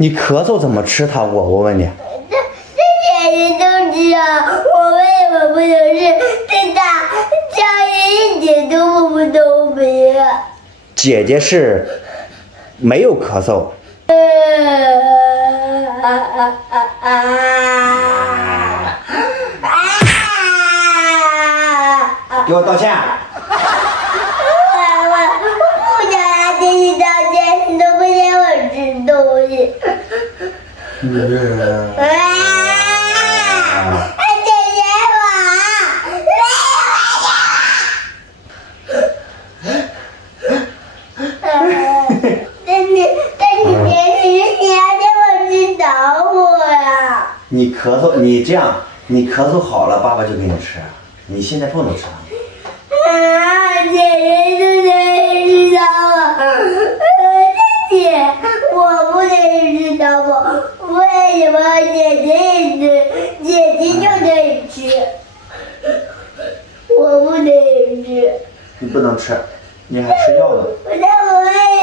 你咳嗽怎么吃糖果？我问你。这姐姐都知道，我为什么不能吃？真的，家里一点都没有。姐姐是没有咳嗽。给我道歉！我不想让姐姐道歉，你都不让我吃东西。你咳嗽，你这样，你咳嗽好了，爸爸就给你吃。你现在不能吃糖果。姐姐就能知道姐，我不能知道为什么姐姐吃，姐姐就能吃，我不能吃。你不能吃，你还吃药呢。我也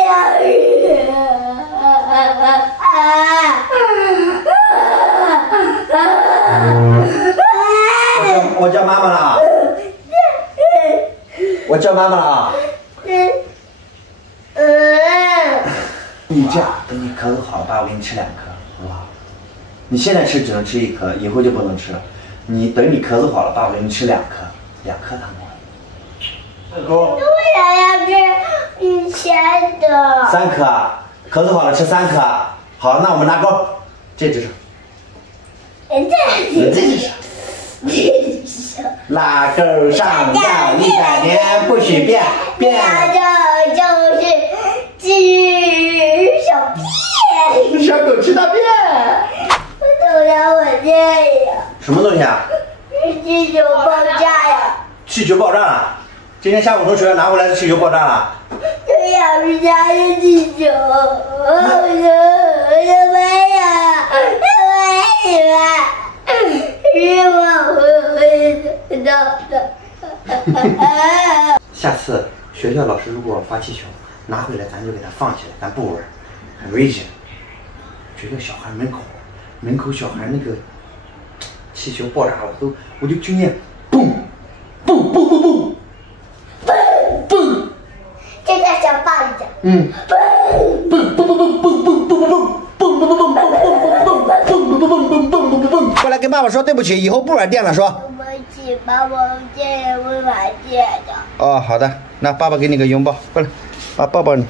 要吃。我叫妈妈了啊！我叫妈妈了啊！你这样，等你咳嗽好了，爸，我给你吃2颗，好不好？你现在吃只能吃1颗，以后就不能吃了。你等你咳嗽好了，爸，我给你吃2颗，2颗糖果。我想要吃甜的。3颗，咳嗽好了吃3颗。好，那我们拿钩，这只手。这只手。拉钩上吊100年不许变，变这就是吃小便。小狗吃大便。都让我这样。什么东西啊？气球爆炸呀！气球爆炸了！今天下午从学校拿回来的气球爆炸了。这也是家的气球，我没有。下次学校老师如果发气球拿回来，咱就给它放起来，咱不玩，很危险。学校小孩门口小孩那个气球爆炸了，我就听见嘣嘣嘣嘣嘣嘣，这叫小棒子。嘣嘣嘣嘣嘣嘣嘣嘣嘣嘣嘣嘣嘣嘣，过来跟爸爸说对不起，以后不玩电了，说。对不起，爸爸，我再也不玩电的。哦，好的，那爸爸给你个拥抱，过来，爸抱抱你。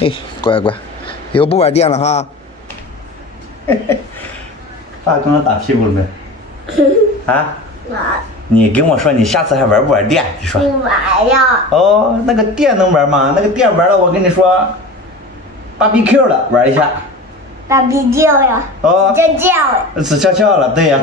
哎，乖乖，以后不玩电了哈。爸刚刚打屁股了没？啊？玩。你跟我说你下次还玩不玩电？你说。不玩呀。哦，那个电能玩吗？那个电玩了，我跟你说，BBQ 了，玩一下。BBQ 呀。哦。叫叫了。死翘翘了，对呀。